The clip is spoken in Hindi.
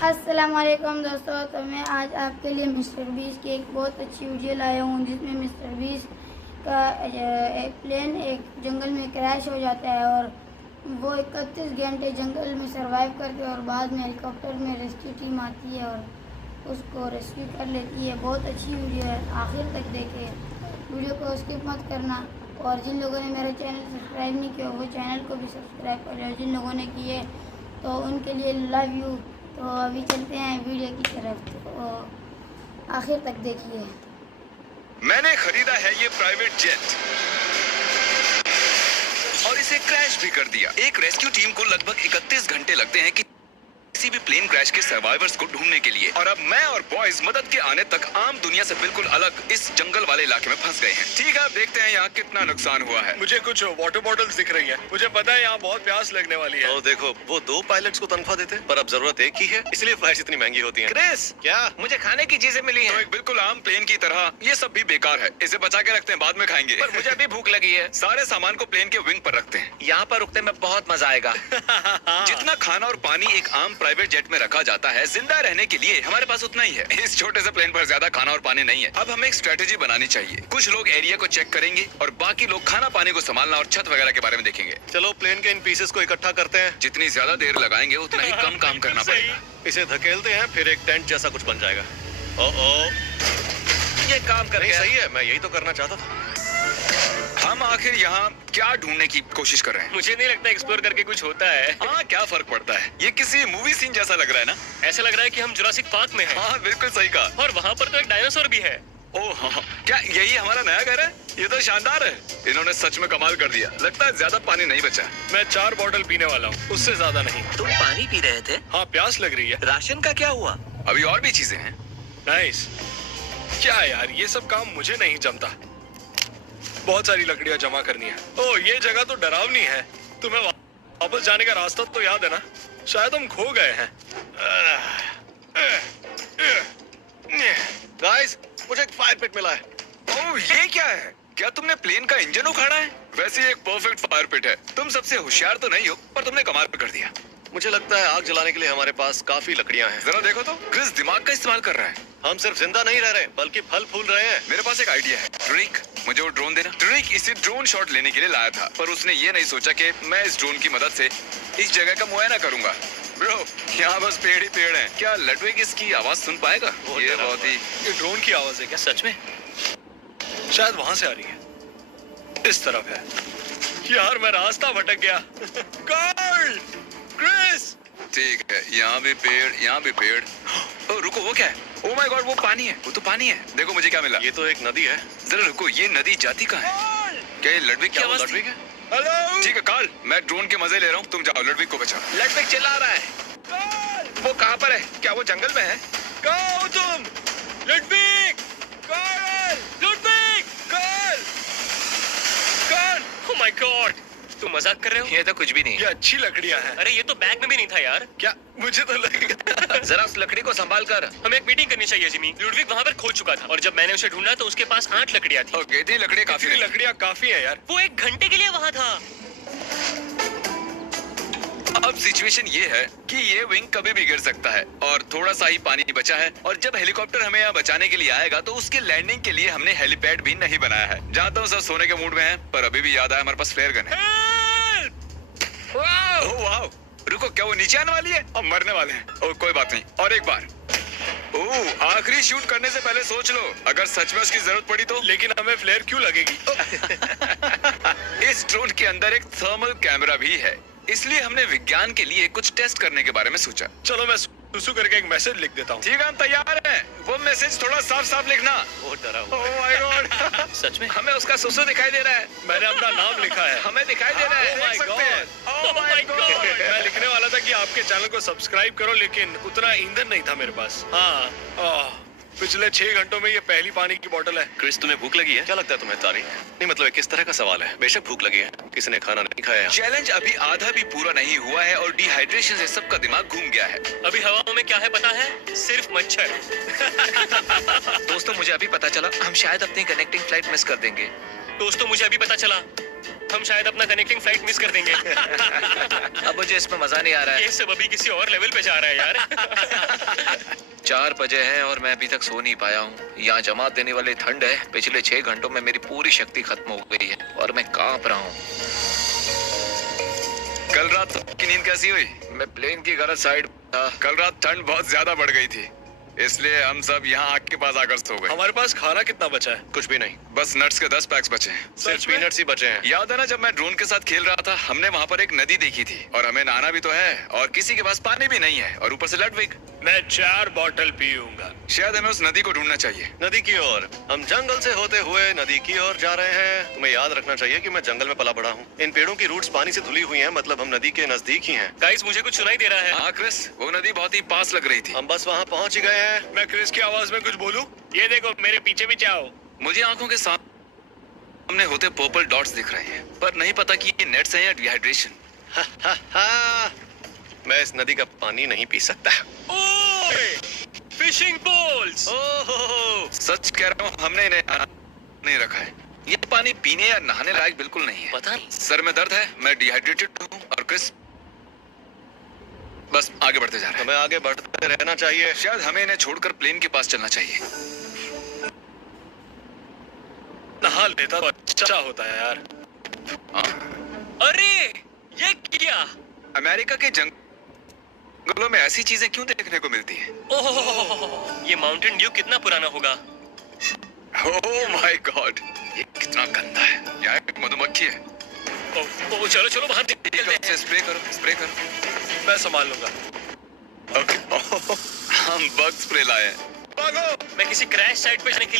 अस्सलाम वालेकुम दोस्तों, तो मैं आज आपके लिए मिस्टर बीस्ट की एक बहुत अच्छी वीडियो लाया हूँ जिसमें मिस्टर बीस्ट का एक प्लेन एक जंगल में क्रैश हो जाता है और वो 31 घंटे जंगल में सरवाइव करके और बाद में हेलीकॉप्टर में रेस्क्यू टीम आती है और उसको रेस्क्यू कर लेती है। बहुत अच्छी वीडियो है, आखिर तक देखें, वीडियो को स्किप मत करना। और जिन लोगों ने मेरा चैनल सब्सक्राइब नहीं किया वो चैनल को भी सब्सक्राइब कर लो, जिन लोगों ने किए तो उनके लिए लव यू। तो अभी चलते हैं वीडियो की तरफ, तो आखिर तक देखिए। मैंने खरीदा है ये प्राइवेट जेट और इसे क्रैश भी कर दिया। एक रेस्क्यू टीम को लगभग 31 घंटे लगते हैं कि किसी भी प्लेन क्रैश के सर्वाइवर्स को ढूंढने के लिए, और अब मैं और बॉयज मदद के आने तक आम दुनिया से बिल्कुल अलग इस जंगल वाले इलाके में फंस गए हैं। ठीक है, अब देखते हैं यहाँ कितना नुकसान हुआ है। मुझे कुछ वाटर बॉटल्स दिख रही है। मुझे पता है यहाँ बहुत प्यास लगने वाली है। और देखो, वो 2 पायलट्स को तनख्वाह देते हैं, पर अब जरूरत एक ही है, इसलिए फ्लाइट्स इतनी महंगी होती हैं। क्रिस, क्या? मुझे खाने की चीजें मिली हैं। तो एक बिल्कुल आम प्लेन की तरह ये सब भी बेकार है। इसे बचा के रखते हैं, बाद में खाएंगे। पर मुझे अभी भूख लगी है। सारे सामान को प्लेन के विंग पर रखते हैं। यहाँ पर रुकने में बहुत मजा आएगा। जितना खाना और पानी एक आम प्राइवेट जेट में रखा जाता है, जिंदा रहने के लिए हमारे पास उतना ही है। इस छोटे से प्लेन पर ज्यादा खाना और पानी नहीं है। अब हमें एक स्ट्रेटेजी बनानी चाहिए। कुछ लोग एरिया को चेक करेंगे और बाकी लोग खाना पानी को संभालना और छत वगैरह के बारे में देखेंगे। चलो प्लेन के इन पीसेस को इकट्ठा करते हैं। जितनी ज्यादा देर लगाएंगे उतना ही कम काम करना पड़ेगा। इसे धकेलते हैं, फिर एक टेंट जैसा कुछ बन जाएगा। ये काम कर नहीं, गया। सही है, मैं यही तो करना चाहता था। हम आखिर यहाँ क्या ढूंढने की कोशिश कर रहे हैं? मुझे नहीं लगता एक्सप्लोर करके कुछ होता है। हाँ, क्या फर्क पड़ता है? ये किसी मूवी सीन जैसा लग रहा है ना? ऐसा लग रहा है कि हम जुरासिक पार्क में हैं। हाँ, बिल्कुल सही कहा। और वहाँ पर तो एक डायनासोर भी है। ओह हाँ, क्या यही हमारा नया घर है? ये तो शानदार है। इन्होंने सच में कमाल कर दिया। लगता है ज्यादा पानी नहीं बचा। मैं 4 बॉटल पीने वाला हूँ, उससे ज्यादा नहीं। तुम पानी पी रहे थे? हाँ, प्यास लग रही है। राशन का क्या हुआ? अभी और भी चीजें हैं। नाइस। क्या यार, ये सब काम मुझे नहीं जमता। बहुत सारी लकड़ियाँ जमा करनी है। ओह, ये जगह तो डरावनी है। तुम्हें वापस जाने का रास्ता तो याद है ना? शायद हम खो गए हैं। गाइस, मुझे एक फायर पिट मिला है। ओह, ये क्या है? क्या तुमने प्लेन का इंजन उखाड़ा है? वैसे ये एक परफेक्ट फायर पिट है। तुम सबसे होशियार तो नहीं हो, पर तुमने कमाल कर दिया। मुझे लगता है आग जलाने के लिए हमारे पास काफी लकड़ियां हैं। जरा देखो तो, क्रिस दिमाग का इस्तेमाल कर रहा है। हम सिर्फ जिंदा नहीं रह रहे, बल्कि फल फूल रहे हैं। मेरे पास एक आइडिया है। ट्रिक, मुझे वो ड्रोन देना। ट्रिक इसे ड्रोन शॉट लेने के लिए लाया था, पर उसने ये नहीं सोचा कि मैं इस ड्रोन की मदद से इस जगह का मुआयना करूंगा। ब्रो, यहाँ बस पेड़ ही पेड़ हैं। क्या लडविग इसकी आवाज सुन पाएगा? ये बहुत ही... ये ड्रोन की आवाज है क्या? सच में? शायद वहां से आ रही है। इस तरफ है। यार, मैं रास्ता भटक गया। कार्ल! क्रिस! ठीक है, यहाँ भी पेड़, यहाँ भी पेड़। ओ, रुको, वो क्या है? ओ माय गॉड, वो पानी है। वो तो पानी है। देखो मुझे क्या मिला। ये तो एक नदी है। जरा रुको, ये नदी जाती कहाँ है? क्या ये लडविग की क्या वो आवाज थी? लडविग है? हेलो! ठीक है कार्ल, मैं ड्रोन के मजे ले रहा हूँ। तुम जाओ, लडविग को बचाओ। लड़विक चिल्ला रहा है। वो कहाँ पर है? क्या वो जंगल में है? कहाँ हो तुम? Ludwig! Karl! Ludwig! Karl! Karl! Oh my God! तुम मजाक कर रहे हो? ये तो कुछ भी नहीं ये है। अच्छी लकड़ियां हैं। अरे ये तो बैग में भी नहीं था यार। क्या? मुझे तो लगा। जरा उस लकड़ी को संभाल कर। हमें एक मीटिंग करनी चाहिए जिमी। लुडविग वहाँ पर खो चुका था और जब मैंने उसे ढूंढा तो उसके पास 8 लकड़ियां थी। ओके, इतनी लकड़ियाँ काफी नहीं। लकड़ियां काफी है यार। वो 1 घंटे के लिए वहाँ था। अब सिचुएशन ये है कि ये विंग कभी भी गिर सकता है और थोड़ा सा ही पानी बचा है। और जब हेलीकॉप्टर हमें यहाँ बचाने के लिए आएगा तो उसके लैंडिंग के लिए हमने हेलीपैड भी नहीं बनाया है। जानता हूँ सब सोने के मूड में हैं, पर अभी भी याद आया हमारे पास फ्लेयर गन है। ओह वाह! रुको, क्या वो नीचे आने वाली है? अब मरने वाले हैं। ओह, कोई बात नहीं, और एक बार। ओह, आखिरी शूट करने से पहले सोच लो, अगर सच में उसकी जरूरत पड़ी तो। लेकिन हमें फ्लेयर क्यों लगेगी? इस ड्रोन के अंदर एक थर्मल कैमरा भी है, इसलिए हमने विज्ञान के लिए कुछ टेस्ट करने के बारे में सोचा। चलो मैं सुसु करके एक मैसेज लिख देता हूँ। ठीक है, हम तैयार हैं। वो मैसेज थोड़ा साफ साफ लिखना। वो डरा हुआ। ओह माय गॉड! सच में? हमें उसका सुसु दिखाई दे रहा है। मैंने अपना नाम लिखा है। हमें दिखाई दे रहा है। Oh my देख सकते हैं। God! Oh my God! मैं लिखने वाला था कि आपके चैनल को सब्सक्राइब करो, लेकिन उतना ईंधन नहीं था मेरे पास। हाँ, पिछले 6 घंटों में ये पहली पानी की बोतल है। क्रिस, तुम्हें भूख लगी है? क्या लगता है तुम्हें तारीख? नहीं, मतलब किस तरह का सवाल है। बेशक भूख लगी है, किसी ने खाना नहीं खाया। चैलेंज अभी आधा भी पूरा नहीं हुआ है और डिहाइड्रेशन से सबका दिमाग घूम गया है। अभी हवाओं में क्या है पता है? सिर्फ मच्छर। दोस्तों, मुझे अभी पता चला हम शायद अपनी कनेक्टिंग फ्लाइट मिस कर देंगे। दोस्तों, मुझे अभी पता चला हम शायद अपना कनेक्टिंग फ्लाइट मिस कर देंगे। अब मुझे इसमें मजा नहीं आ रहा है। ये सब अभी किसी और लेवल पे जा रहा है यार। 4 बजे हैं और मैं अभी तक सो नहीं पाया हूँ। यहाँ जमात देने वाली ठंड है। पिछले 6 घंटों में मेरी पूरी शक्ति खत्म हो गई है और मैं कांप रहा हूँ। कल रात की नींद कैसी हुई? मैं प्लेन की गलत साइड था। कल रात ठंड बहुत ज्यादा बढ़ गई थी, इसलिए हम सब यहाँ आग के पास आकर सो गए। हमारे पास खाना कितना बचा है? कुछ भी नहीं, बस नट्स के 10 पैक्स बचे हैं। सिर्फ पीनट्स ही बचे हैं। याद है ना जब मैं ड्रोन के साथ खेल रहा था, हमने वहाँ पर एक नदी देखी थी और हमें नहाना भी तो है और किसी के पास पानी भी नहीं है और ऊपर से लडविग। मैं 4 बॉटल पीऊंगा। शायद हमें उस नदी को ढूंढना चाहिए। नदी की ओर। हम जंगल से होते हुए नदी की ओर जा रहे हैं। तुम्हें याद रखना चाहिए कि मैं जंगल में पला बड़ा हूँ। इन पेड़ों की रूट्स पानी से धुली हुई हैं, मतलब हम नदी के नजदीक ही हैं। गाइस मुझे कुछ सुनाई दे रहा है। हाँ क्रिस, वो नदी बहुत ही पास लग रही थी। हम बस वहाँ पहुँच ही गए हैं। मैं क्रिस की आवाज में कुछ बोलूं? ये देखो मेरे पीछे भी जाओ। मुझे आंखों के सामने होते पर्पल डॉट्स दिख रहे हैं, पर नहीं पता कि ये नेट्स हैं या डिहाइड्रेशन। मैं इस नदी का पानी नहीं पी सकता। ओए, फिशिंग पोल्स। ओह, सच कह रहा हूँ, हमने इन्हें नहीं रखा है। ये पानी पीने या नहाने लायक बिल्कुल नहीं है। पता नहीं। सर में दर्द है, मैं डिहाइड्रेटेड हूँ और क्रिस बस आगे बढ़ते जा रहे हैं। हमें आगे बढ़ते रहना चाहिए। शायद हमें इन्हें छोड़कर प्लेन के पास चलना चाहिए। नहा लेता तो अच्छा होता है यार। अरे ये क्या? अमेरिका के जंगलों में ऐसी चीजें क्यों देखने को मिलती हैं? ओह, ये माउंटेन ड्यू कितना पुराना होगा? ओह माय गॉड, ये कितना गंदा है। यहाँ एक मधुमक्खी है। ओह, चलो चलो बाहर निकलते हैं। स्प्रे करो, स्प्रे करो। मैं संभाल लूंगा। ओके, हम बग स्प्रे लाए हैं। भागो। मैं किसी क्रैश साइट पे जाने के